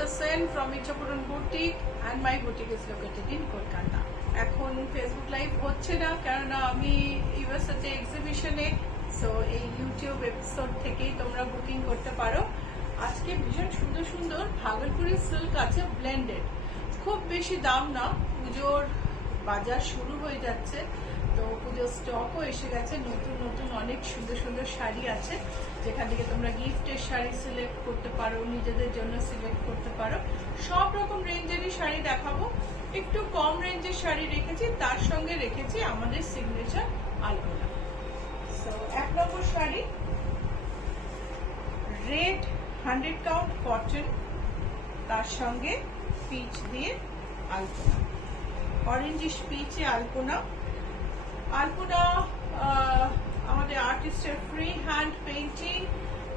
Sujata Sen from Ichapuran Boutique and my boutique is located in Kolkata. এখন Facebook live হচ্ছে না কারণ আমি ইউএসএতে এক্সিবিশনে, সো এই ইউটিউব এপিসোড থেকেই তোমরা বুকিং করতে পারো। আজকে ভীষণ সুন্দর সুন্দর ভাগলপুরি সিল্ক আছে ব্লেন্ডেড, খুব বেশি দাম না। পুজোর বাজার শুরু হয়ে যাচ্ছে, তো পুজোর স্টকও এসে গেছে। নতুন নতুন অনেক সুন্দর সুন্দর শাড়ি আছে, যেখান থেকে তোমরা গিফটের শাড়ি সিলেক্ট করতে পারো, নিজেদের জন্য সিলেক্ট করতে পারো। সব রকম রেঞ্জেরই শাড়ি দেখাবো। একটু কম রেঞ্জের শাড়ি রেখেছি, তার সঙ্গে রেখেছি আমাদের সিগনেচার আলপনা। সো 1 নম্বর শাড়ি রেড 100 কাউন্ট কটন, তার সঙ্গে পিচ দিয়ে আলপনা, অরেঞ্জিশ পিচে আলপনা। আলপনা আমাদের আর্টিস্টের ফ্রি হ্যান্ড পেইন্টিং,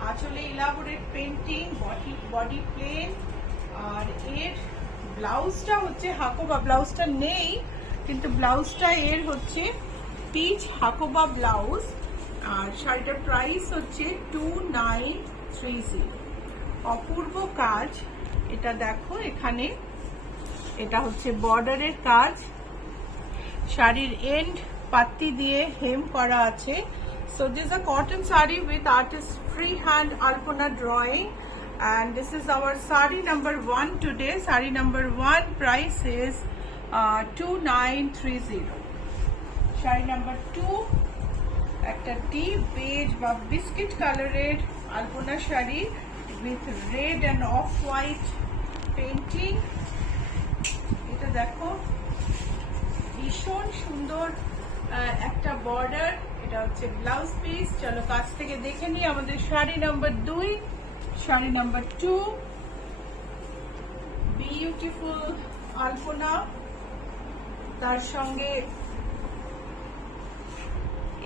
আঁচলে ইলাবোরেট পেইন্টিং, বডি প্লেন। আর এর ব্লাউজটা হচ্ছে হাকোবা, ব্লাউজটা নেই কিন্তু ব্লাউজটা এর হচ্ছে পিচ হাকোবা ব্লাউজ। আর শাড়িটার প্রাইস হচ্ছে 2930। অপূর্ব কাজ এটা, দেখো এখানে এটা হচ্ছে বর্ডারের কাজ, শাড়ির এন্ড পাত্তি দিয়ে হেম করা আছে। So this is a cotton saree with artist freehand alpana drawing, and this is our saree number 1 today. Saree number 1 price is 2930. Saree number 2 একটা deep beige বা biscuit colored alpana sari with red and off-white painting. এটা দেখো ভীষণ সুন্দর একটা border, এটা হচ্ছে blouse piece. চলো কাছ থেকে দেখে নিই আমাদের sari number 2। Sari number 2 beautiful আলপনা, তার সঙ্গে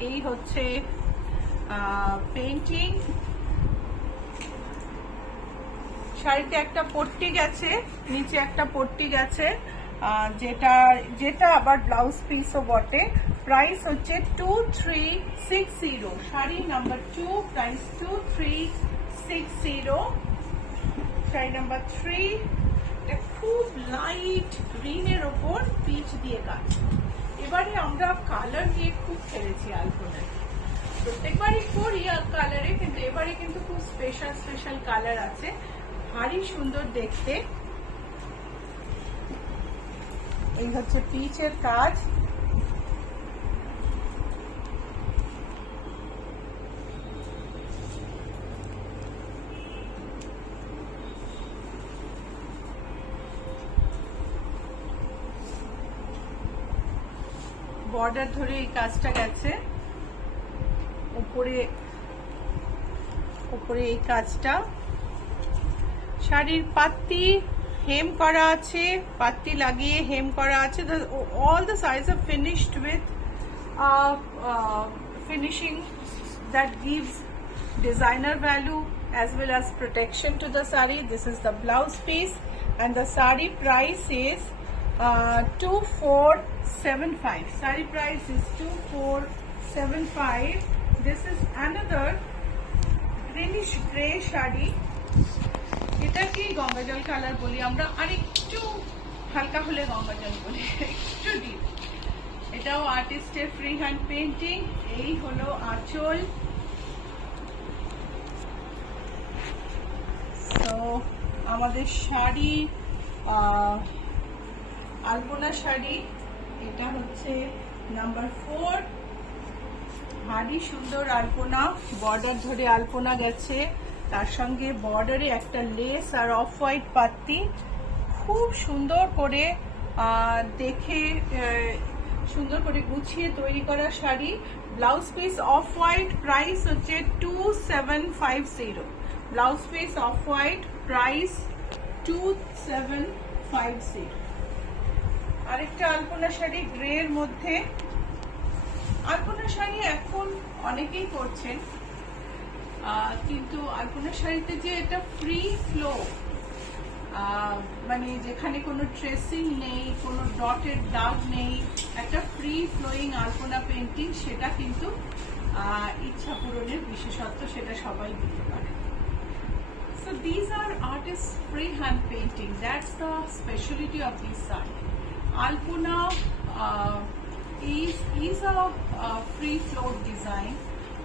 এই হচ্ছে পেইন্টিং। শাড়িতে একটা পট্টি গেছে, নিচে একটা পট্টি গেছে, যেটা আবার ব্লাউজ পিসও বটে। প্রাইস হচ্ছে 2360। Sari number 2 price 2360। Sari number 3 খুব লাইট গ্রিনের ওপর পিচ দিয়ে কাজ। এবারে আমরা কালার নিয়ে খুব খেলেছি আলপনায়, প্রত্যেকবারই করি কালারে, কিন্তু এবারে কিন্তু খুব স্পেশাল কালার আছে, ভারী সুন্দর দেখতে। এই হচ্ছে পিচের কাজ। বর্ডার ধরে এই কাজটা গেছে, উপরে এই কাজটা। শাড়ির পাত্তি হেম করা আছে, পাত্তি লাগিয়ে হেম করা আছে। All the sides are finished with finishing that gives designer value as well as protection to the saree. This is the blouse piece and the saree price is 2475. Saree price is 2475. This is another greenish gray sari, এটাকে গঙ্গা জল colour বলি আমরা, আর একটু হালকা হলে গঙ্গা জল বলি, একটু ডিপ। এটাও আর্টিস্টের ফ্রি হ্যান্ড পেইন্টিং। এই হলো আঁচল। তো আমাদের শাড়ি আলপনা শাড়ি, এটা হচ্ছে নাম্বার 4। ভারী সুন্দর আলপনা, বর্ডার ধরে আলপনা গেছে, তার সঙ্গে বর্ডারে একটা লেস আর অফ হোয়াইট পাত্তি, খুব সুন্দর করে দেখে সুন্দর করে গুছিয়ে তৈরি করা sari. Blouse piece off white, price হচ্ছে 2750। Blouse piece off white, price 2750। আরেকটা আলপনা শাড়ি গ্রে এর মধ্যে। আলপনা শাড়ি এখন অনেকেই করছেন, কিন্তু আলপনা শাড়িতে যে এটা ফ্রি ফ্লো, মানে যেখানে কোনো ট্রেসিং নেই, কোনো ডটের দাগ নেই, একটা ফ্রি ফ্লোয়িং আলপনা পেইন্টিং, সেটা কিন্তু ইচ্ছা পূরণের বিশেষত্ব, সেটা সবাই দিতে পারে। So these are artists' freehand painting. That's the specialty of this sari. Alpuna is a free float design.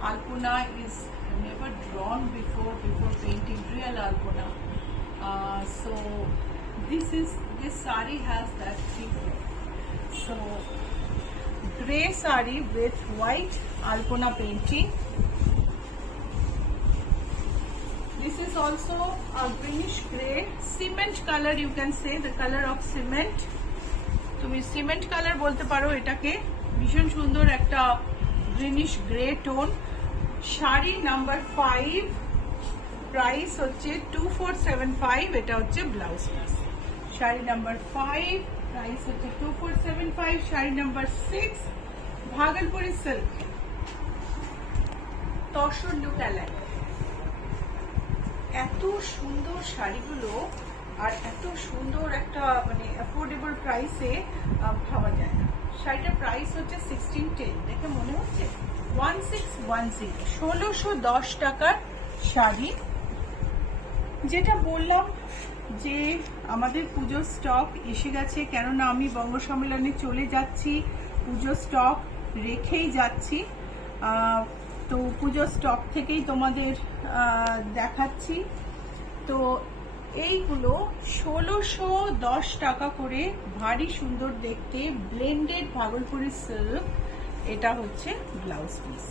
Alpuna is never drawn before painting real Alpuna. So this sari has that free float. So grey sari with white Alpuna painting. This is also a greenish grey, cement color, you can say, the color of cement. তুমি cement colour বলতে পারো এটাকে। ভীষণ সুন্দর একটা greenish grey tone. Sari number 5, price হচ্ছে 2475। এটা হচ্ছে blouse piece. Sari number 5, price হচ্ছে 2475। Sari number 6, Bhagalpuri silk, tussar look alike. এত সুন্দর শাড়িগুলো আর এত সুন্দর একটা মানে অ্যাফোর্ডেবল প্রাইসে ভাবা যায় না। শাড়িটার প্রাইস হচ্ছে 1610, দেখে মনে হচ্ছে 1610, 1610 টাকার শাড়ি। যেটা বললাম যে আমাদের পুজোর স্টক এসে গেছে, কেননা আমি বঙ্গ সম্মেলনে চলে যাচ্ছি, পুজোর স্টক রেখেই যাচ্ছি। তো পুজোর স্টক থেকেই তোমাদের দেখাচ্ছি। তো এইগুলো 1610 টাকা করে, ভারী সুন্দর দেখতে, ব্লেন্ডেড ভাগলপুরি সিল্ক। এটা হচ্ছে ব্লাউজ পিস।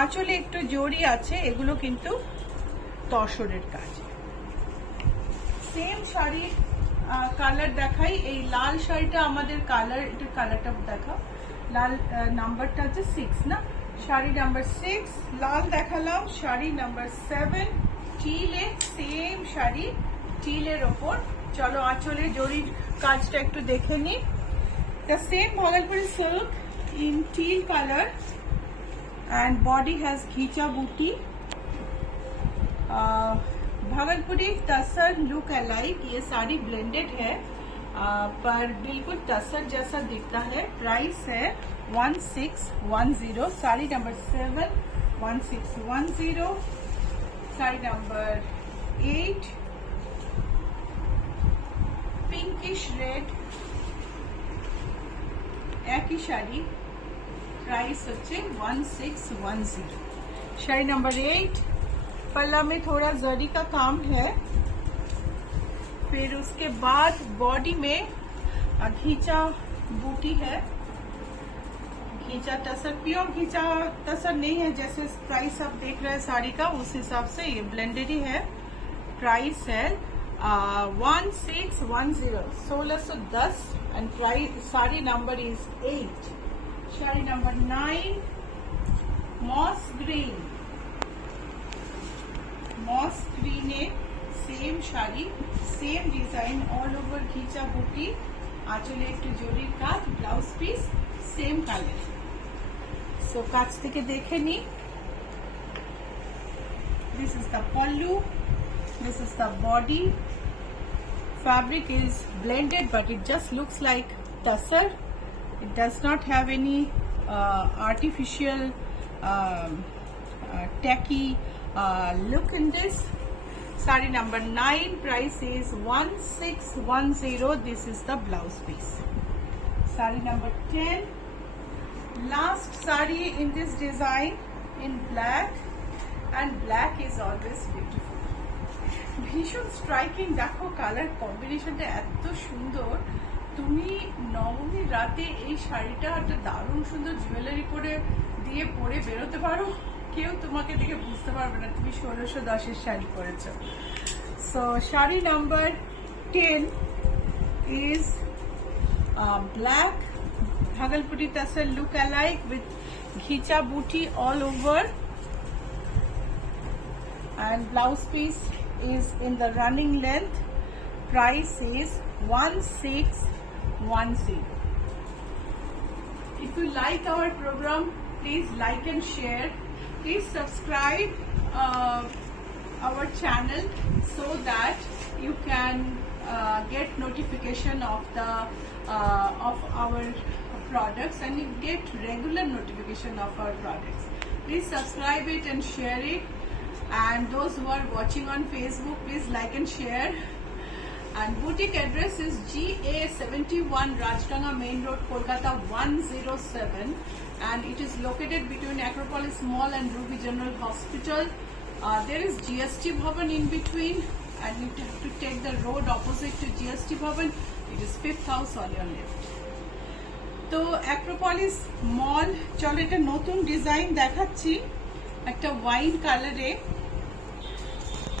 আঁচলে একটু জড়ি আছে, এগুলো কিন্তু তসরের কাজ। সেম শাড়ি কালার দেখাই। এই লাল শাড়িটা আমাদের কালার, একটু কালারটা দেখাও। লাল নাম্বারটা হচ্ছে 6 না? শাড়ি নাম্বার 6 লাল দেখালাম। শাড়ি নাম্বার 7 টিলে, সেম শাড়ি টিলের ওপর। চলো আঁচলে জরির কাজটা একটু দেখে নি। The same Bhagalpuri silk in teal color and body has ghicha booty. Bhagalpuri tasar look alike. ये साड़ी ब्लेंडेड है पर बिल्कुल तसर जैसा दिखता है। प्राइस है 1610। Sari number 7 1610। Sari number 8 pinkish red, एक ही शाड़ी, प्राइस होच्छे 1610। शाड़ी नंबर 8 पल्ला में थोड़ा जरी का काम है। फिर उसके बाद बॉडी में घीचा बूटी है। घीचा टसर, प्योर घीचा टसर नहीं है, जैसे प्राइस आप देख रहे हैं साड़ी का, उस हिसाब से ये ब्लेंडेड ही है। प्राइस है 1610, 1610 end price. Sari number is 8। Sari number 9 moss green. मॉस ग्रीने same sari, same design, all over घीचा बूटी, आंचले एकटू जरिर काज, blouse piece same colour. So काज थेके देखे नी। This is the pallu, this is the body. Fabric is blended but it just looks like tussar. It does not have any artificial tacky look in this. Sari number 9, price is 1610. This is the blouse piece. Sari number 10, last sari in this design in black, and black is always beautiful. ভীষণ striking, দেখো colour কম্বিনেশনটা এত সুন্দর। তুমি নবমীর রাতে এই শাড়িটা একটা দারুণ সুন্দর জুয়েলারি করে দিয়ে পরে বেরোতে পারো, কেউ তোমাকে দেখে বুঝতে পারবে না তুমি 1610 শাড়ি পরেছো। So sari number 10 is black Bhagalpuri tassar look alike with ghicha booty all over, and blouse piece is in the running length. Price is 1610. If you like our program, please like and share. Please subscribe our channel so that you can get notification of the of our products, and you get regular notification of our products. Please subscribe it and share it. and those who are watching on Facebook, please like and share. And boutique address is GA71 Rajtanga Main Road, Kolkata 107, and it is located between Acropolis Mall and Ruby General Hospital. There is GST Bhavan in between, and you have to take the road opposite to GST Bhavan. It is 5th house on your left. তো Acropolis মল, চলো এটা নতুন design দেখাচ্ছি একটা wine কালারে।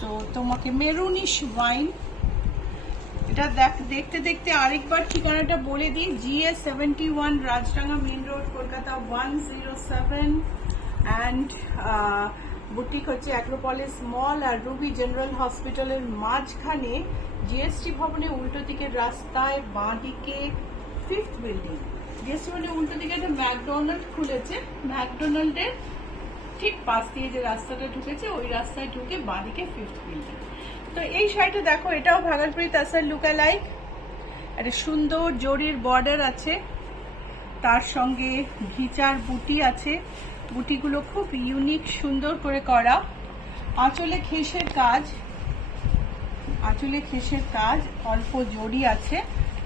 তো তোমাকে maroonish wine, এটা দেখতে দেখতে আরেকবার ঠিকানাটা বলে দিই। GA71 Rajdanga main road, Kolkata 107, and boutique হচ্ছে অ্যাক্রোপলিস মল আর রুবি জেনারেল হসপিটালের মাঝখানে জিএসটি ভবনের উল্টো দিকের রাস্তায় বাঁ দিকে 5th বিল্ডিং। জিএসটি ভবনের উল্টো দিকে একটা ম্যাকডোনাল্ড খুলেছে, ম্যাকডোনাল্ডের ঠিক পাশ দিয়ে যে রাস্তাটা ঢুকেছে ওই রাস্তায় ঢুকে বাঁ দিকে 5th বিল্ডিং। তো এই সাইডে দেখো, এটাও ভাগলপুরি তাসার লুকালাইক, একটা সুন্দর জরির বর্ডার আছে, তার সঙ্গে ঘিচার বুটি আছে। বুটিগুলো খুব ইউনিক, সুন্দর করে করা। আঁচলে খেসের কাজ, অল্প জড়ি আছে।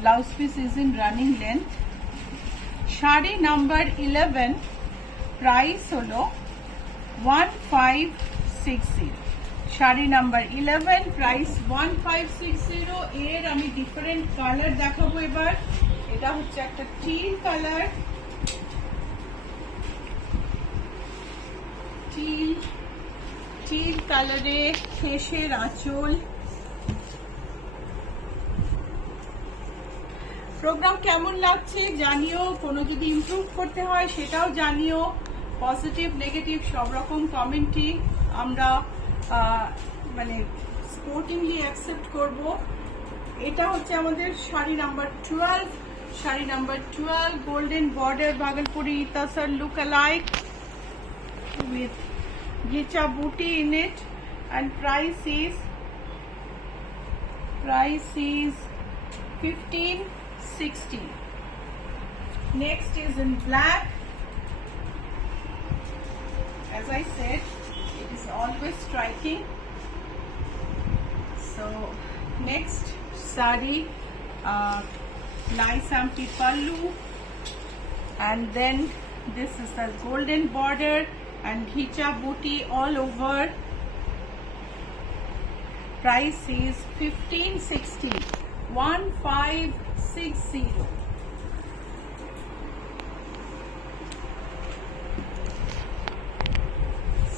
Blouse piece is in running length. Sari number 11, price হলো 1560। Sari number 11, price 1560। এর আমি ডিফারেন্ট কালার দেখাবো এবার। এটা হচ্ছে একটা টিল কালার, টিল কালারে খেসের আঁচল। প্রোগ্রাম কেমন লাগছে জানিও, কোনো যদি ইমপ্রুভ করতে হয় সেটাও জানিও। পজিটিভ নেগেটিভ সব রকম কমেন্টই আমরা মানে স্পোর্টিংলি অ্যাকসেপ্ট করব। এটা হচ্ছে আমাদের sari number 12, sari number 12, golden border Bhagalpuri তাসার look alike with Gicha booty in it, and price is 1560. Next is in black. As I said, it is always striking. So next sari, nice empty pallu, and then this is the golden border and hicha booty all over. Price is 1560, 1560.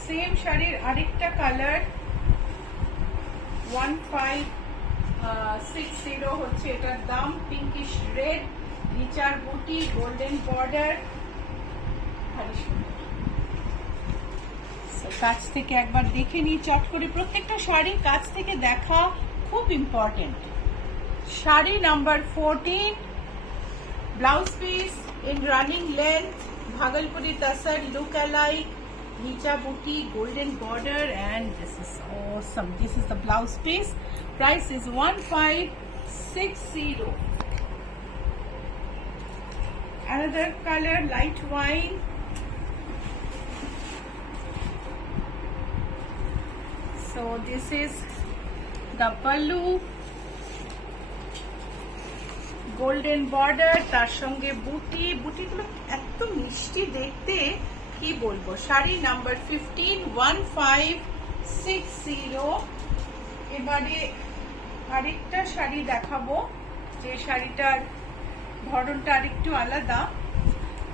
Same শাড়ির আরেকটা colour 1560 হচ্ছে এটার দাম। Pinkish red, হিচার বুটি, golden border, ভারী সুন্দর। কাছ থেকে একবার দেখে নিই চট করে। প্রত্যেকটা শাড়ি কাছ থেকে দেখা খুব important. Sari number 14, blouse piece in running length, Bhagalpuri তাসার look alike, নিচা বুটি, golden border, and this is awesome. This is the blouse piece. Price is 1560. Another color, light wine. So this is the pallu, golden border, তার সঙ্গে বুটি। বুটিগুলো এত মিষ্টি দেখতে, কি বলবো। শাড়ি নাম্বার 15, 1560। এবারে আরেকটা শাড়ি দেখাবো, যে শাড়িটার ধরনটা আরেকটু আলাদা।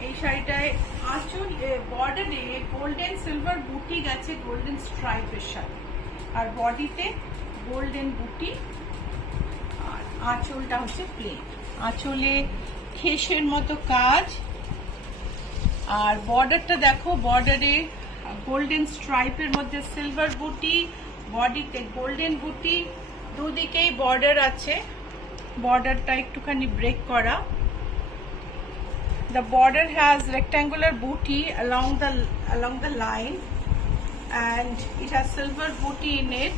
এই শাড়িটায় আঁচল বর্ডারে গোল্ডেন সিলভার বুটি গেছে, গোল্ডেন স্ট্রাইপের সাথে, আর বডিতে গোল্ডেন বুটি, আর আঁচলটা হচ্ছে প্লেন। আঁচলে খেসের মতো কাজ, আর বর্ডারটা দেখো, বর্ডারে গোল্ডেন স্ট্রাইপের মধ্যে সিলভার বুটি, বডিতে গোল্ডেন বুটি, দুদিকেই বর্ডার আছে। বর্ডারটা একটুখানি ব্রেক করা। The border has rectangular booty along the line, and it has silver booty in it,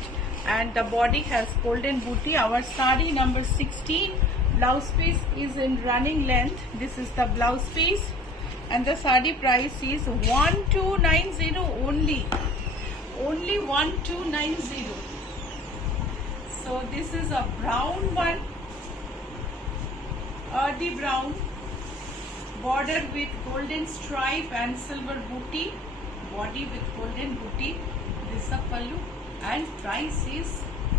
and the body has golden booty. Our sari number 16, blouse piece is in running length. This is the blouse piece, and the sari price is 1290 only. only 1290. So this is a brown one, earthy brown, border with golden stripe and silver booty, body with golden booty. This is a pallu and price is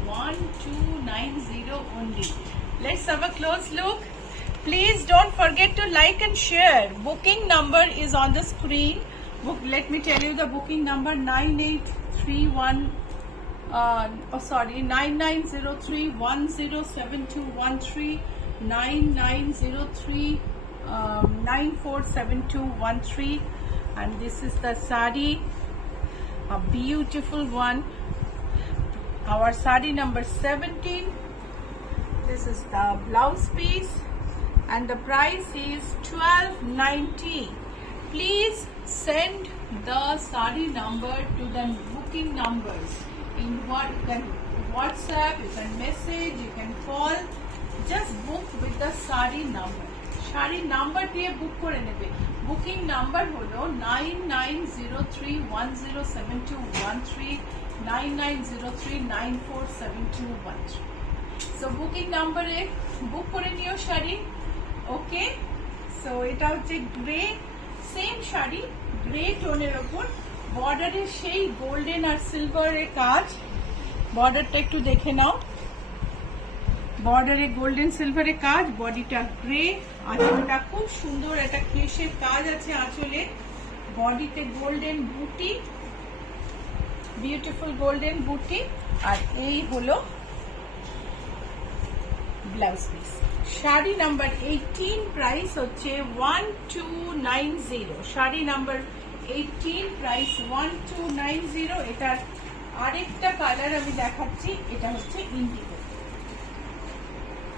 1290 only. Let's have a close look. Please don't forget to like and share. Booking number is on the screen. Let me tell you the booking number 9831 9903107213, 9903 947213. And this is the sari, a beautiful one, our sari number 17. This is the blouse piece and the price is 1290. Please send the sari number to the booking numbers in what you can WhatsApp, you can message, you can call. Just book with the sari number. Sari number দিয়ে book করে নেবে। Booking number হলো 9903107213, 9903947213. So booking number এ book করে নিও শাড়ি। ওকে, so এটা হচ্ছে grey, same sari, grey টোনের ওপর, বর্ডারে সেই গোল্ডেন আর সিলভারের কাজ। বর্ডারটা একটু দেখে নাও, বর্ডারে গোল্ডেন সিলভারের কাজ, বডিটা গ্রে, আঁচলটা খুব সুন্দর, একটা ক্রিশের কাজ আছে আঁচলে, বডিতে গোল্ডেন বুটি, বিউটিফুল গোল্ডেন বুটি। আর এই হলো blouse piece. Sari number 18 price হচ্ছে 1290। Sari number 18 price 1290। এটার আরেকটা কালার আমি দেখাচ্ছি, এটা হচ্ছে ইন্ডিগো।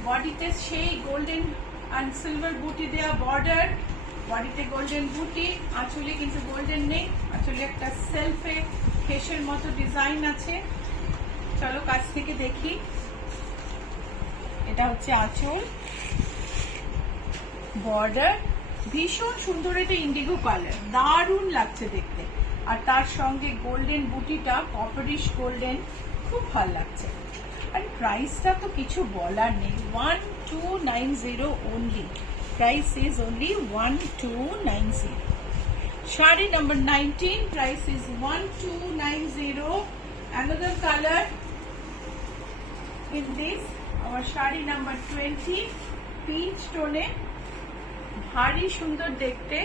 বডিতে সেই গোল্ডেন অ্যান্ড সিলভার বুটি দেওয়া বর্ডার, বডিতে গোল্ডেন বুটি, আঁচলে কিন্তু গোল্ডেন নেই, আঁচলে একটা সেলফে ফেসের মতো ডিজাইন আছে। চলো কাছ থেকে দেখি। এটা হচ্ছে আঁচল, বর্ডার ভীষণ সুন্দর, এটা ইন্ডিগো কালার, দারুণ লাগছে দেখতে। আর তার সঙ্গে গোল্ডেন বুটিটা কপারিশ গোল্ডেন, খুব ভালো লাগছে। আর প্রাইসটা তো কিছু বলার নেই, 1290 only. Price is only 1290. Shari number 19, price is 1290. Another color in this, our shari number 20, peach tone, ভারী সুন্দর দেখতে।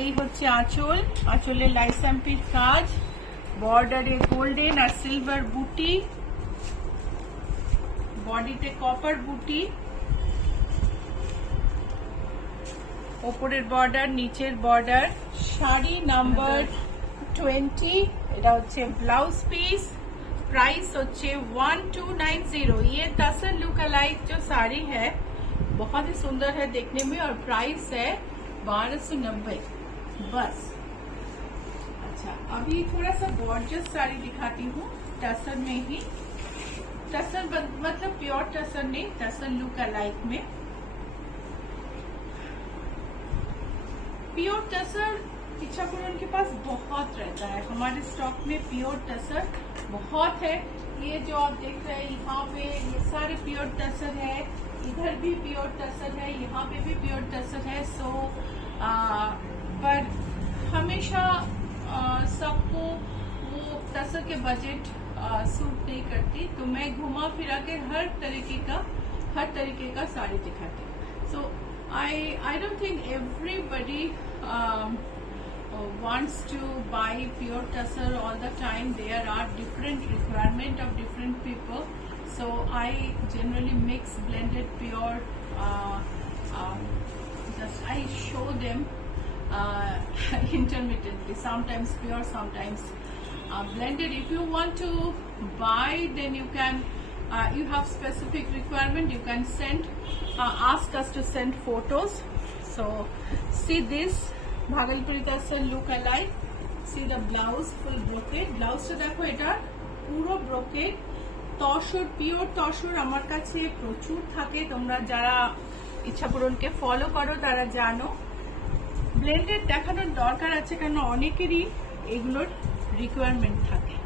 এই হচ্ছে আঁচল, আঁচলে লাইসাম্পির কাজ, বর্ডারে গোল্ডেন আর সিলভার বুটি, বডিতে কপার বুটি, ওপরের বর্ডার, নিচের বর্ডার। শাড়ি নাম্বার 20, এটা হচ্ছে ব্লাউজ পিস, प्राइस होच्छे 1290। ये टसर लुक अलाइक जो साड़ी है बहुत ही सुंदर है देखने में और प्राइस है 1290 बस। अच्छा, अभी थोड़ा सा गॉर्जियस साड़ी दिखाती हूँ टसर में ही। टसर मतलब प्योर टसर नहीं, टसर लुक अलाइक में। प्योर टसर इच्छापुरन के पास बहुत रहता है, हमारे स्टॉक में प्योर टसर बहुत है। ये जो आप देख रहे हैं यहाँ पे ये सारे प्योर टसर है, इधर भी प्योर टसर है, यहाँ पे भी प्योर टसर है। सो पर हमेशा सबको वो टसर के बजट सूट नहीं करती, तो मैं घुमा फिरा के हर तरीके का साड़ी दिखाती हूँ। सो I don't think everybody wants to buy pure tussar all the time. There are different requirement of different people, so I generally mix blended pure, just I show them intermittently, sometimes pure, sometimes blended. If you want to buy, then you can you have specific requirement, you can send ask us to send photos. So see this Bhagalpuri Tussar look alike, see the blouse full brocade, blouse to দেখো এটা পুরো brocade, tussar pure tussar আমার কাছে প্রচুর থাকে, তোমরা যারা ইচ্ছাপুরনকে follow করো তারা জানো। ব্লেন্ডেড দেখানোর দরকার আছে কারণ অনেকেরই এগুলোর রিকোয়ারমেন্ট থাকে।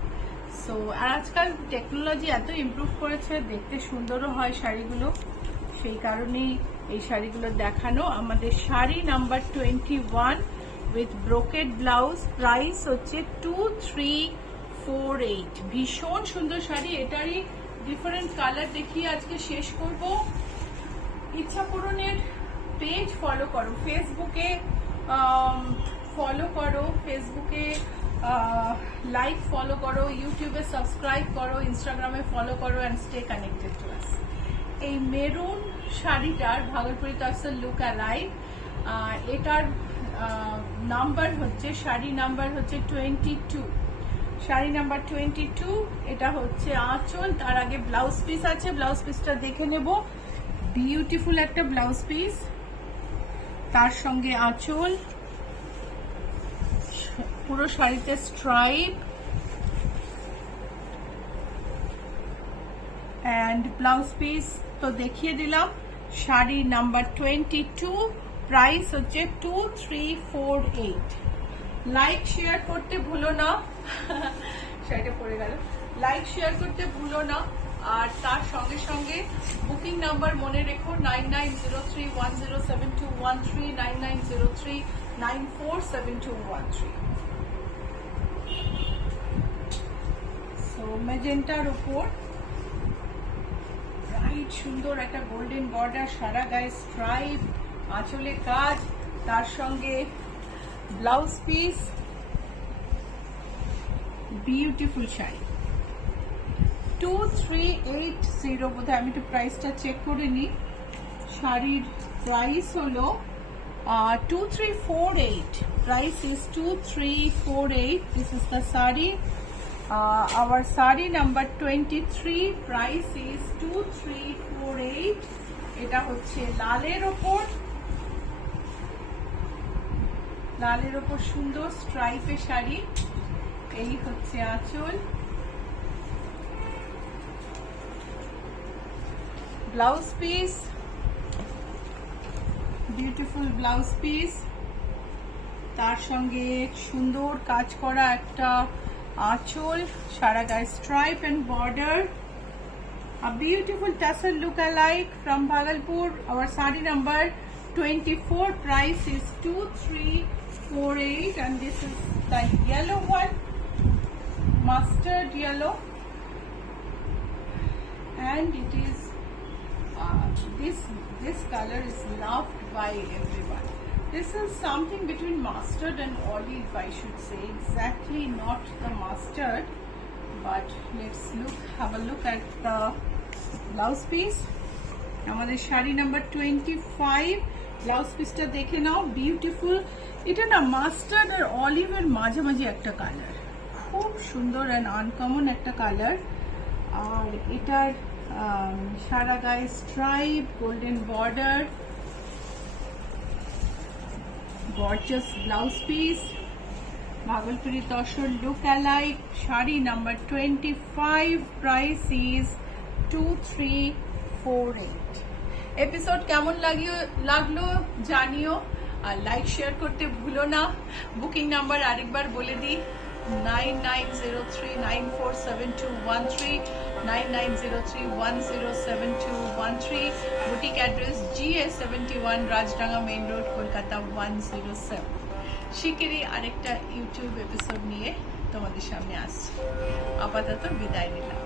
সো আর আজকাল টেকনোলজি এত ইমপ্রুভ করেছে, দেখতে সুন্দরও হয় শাড়িগুলো, সেই কারণেই এই শাড়িগুলো দেখানো। আমাদের sari number 21 with brocade blouse, price হচ্ছে 2348। ভীষণ সুন্দর শাড়ি, এটারই ডিফারেন্ট কালার দেখিয়ে আজকে শেষ করব। ইচ্ছা পূরণের পেজ ফলো করো, ফেসবুকে ফলো করো, ফেসবুকে লাইক ফলো করো, ইউটিউবে সাবস্ক্রাইব করো, ইনস্টাগ্রামে ফলো করো and stay connected to us. এই মেরুন শাড়িটার ভাগলপুরি তসর লুক অ্যালাইক, এটার নাম্বার হচ্ছে, শাড়ি নাম্বার হচ্ছে 22, শাড়ি নাম্বার 22। এটা হচ্ছে আঁচল, তার আগে ব্লাউজ পিস আছে, ব্লাউজ পিসটা দেখে নেব। বিউটিফুল একটা ব্লাউজ পিস, তার সঙ্গে আঁচল, পুরো শাড়িতে স্ট্রাইপ অ্যান্ড ব্লাউজ পিস তো দেখিয়ে দিলাম। শাড়ি নাম্বার 22, প্রাইস হচ্ছে 2348। লাইক শেয়ার করতে ভুলো না, শাড়িটা পড়ে গেল, লাইক শেয়ার করতে ভুলো না। আর তার সঙ্গে সঙ্গে বুকিং নাম্বার মনে রেখো 9903107213, 9903947213। সো ম্যাজেন্টার উপর ব্রাইট সুন্দর একটা গোল্ডেন বর্ডার, সারা গায়ে স্ট্রাইপ, আঁচলে কাজ, তার সঙ্গে ব্লাউজ পিস, বিউটিফুল শাড়ি। 2380 বোধহয়, আমি একটু প্রাইসটা চেক করে নিই। শাড়ির প্রাইস হলো 2348, price is 2348। This is the sari, our sari number 23, price is 2348। এটা হচ্ছে লালের ওপর, লালের ওপর সুন্দর স্ট্রাইপের শাড়ি। এই হচ্ছে আঁচল, blouse piece, beautiful blouse piece, তার সঙ্গে সুন্দর কাজ করা একটা আঁচল, সারা গায়ে stripe and border, a beautiful tassel look alike from Bhagalpur. Our sari number 24, price is 2348, and this is the yellow one, mustard yellow, and it is this color is loved by everyone. This is something between mustard and olive, I should say. Exactly not the mustard, but let's have a look at the blouse piece. আমাদের sari number 25, blouse পিসটা দেখে নাও, beautiful. এটা না mustard আর অলিভের মাঝামাঝি একটা colour, খুব সুন্দর and uncommon একটা কালার। আর এটার সারা গায়ে stripe, golden border, gorgeous blouse piece, Bhagalpuri tussar look alike. Sari number 25, price is 2348। Episode কেমন লাগলো জানিও, আর লাইক শেয়ার করতে ভুলো না। বুকিং নাম্বার আরেকবার বলে দিই, 9903947213, 9903107213, boutique address GA71, Rajdanga main road, Kolkata 107। শিগগিরই আরেকটা ইউটিউব এপিসোড নিয়ে তোমাদের সামনে আসছি। আপাতত বিদায় নিলাম।